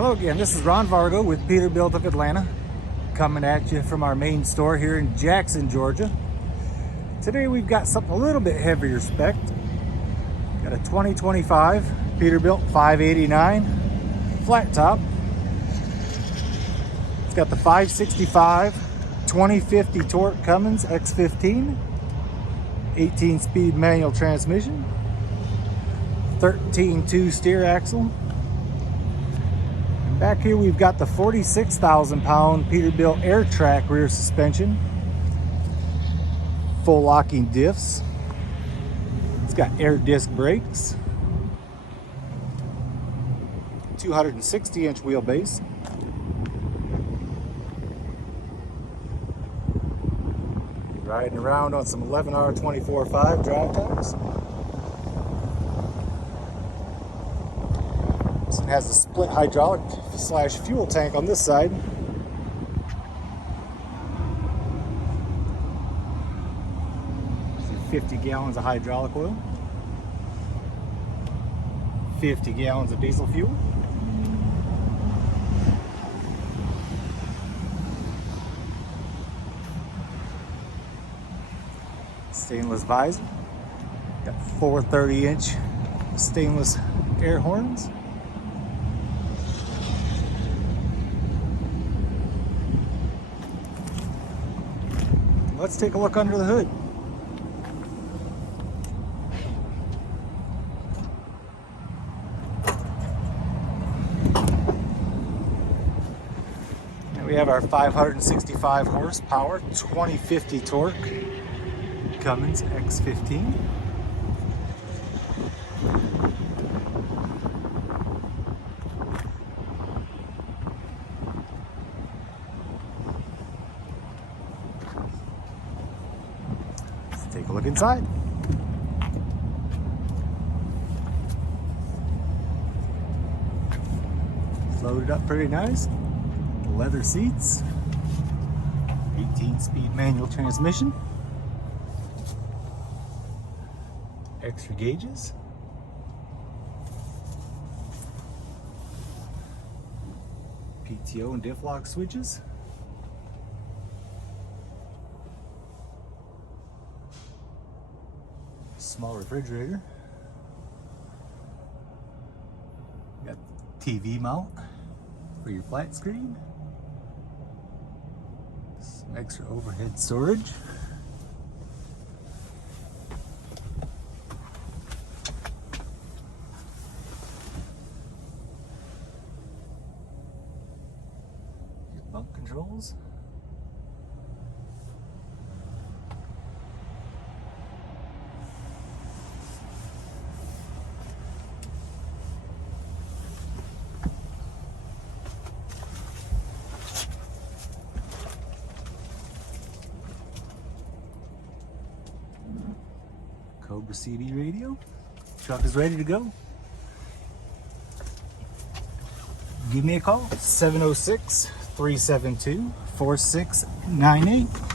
Hello again, this is Ron Vargo with Peterbilt of Atlanta, coming at you from our main store here in Jackson, Georgia. Today we've got something a little bit heavier spec. Got a 2025 Peterbilt 589 flat top. It's got the 565 2050 torque Cummins X15, 18-speed manual transmission, 13.2 steer axle. Back here we've got the 46,000 pound Peterbilt air trac rear suspension, full locking diffs. It's got air disc brakes, 260-inch wheelbase. Riding around on some 11R 24/5 drive tires. It has a split hydraulic / fuel tank on this side. See 50 gallons of hydraulic oil, 50 gallons of diesel fuel. Stainless visor. Got 4 30-inch stainless air horns. Let's take a look under the hood. And we have our 565 horsepower, 2050 torque Cummins X15. Take a look inside. It's loaded up pretty nice. Leather seats. 18-speed manual transmission. Extra gauges. PTO and diff lock switches. Small refrigerator. Got TV mount for your flat screen. Some extra overhead storage. Your bump controls. Cobra CD radio. Truck is ready to go. Give me a call, 706-372-4698.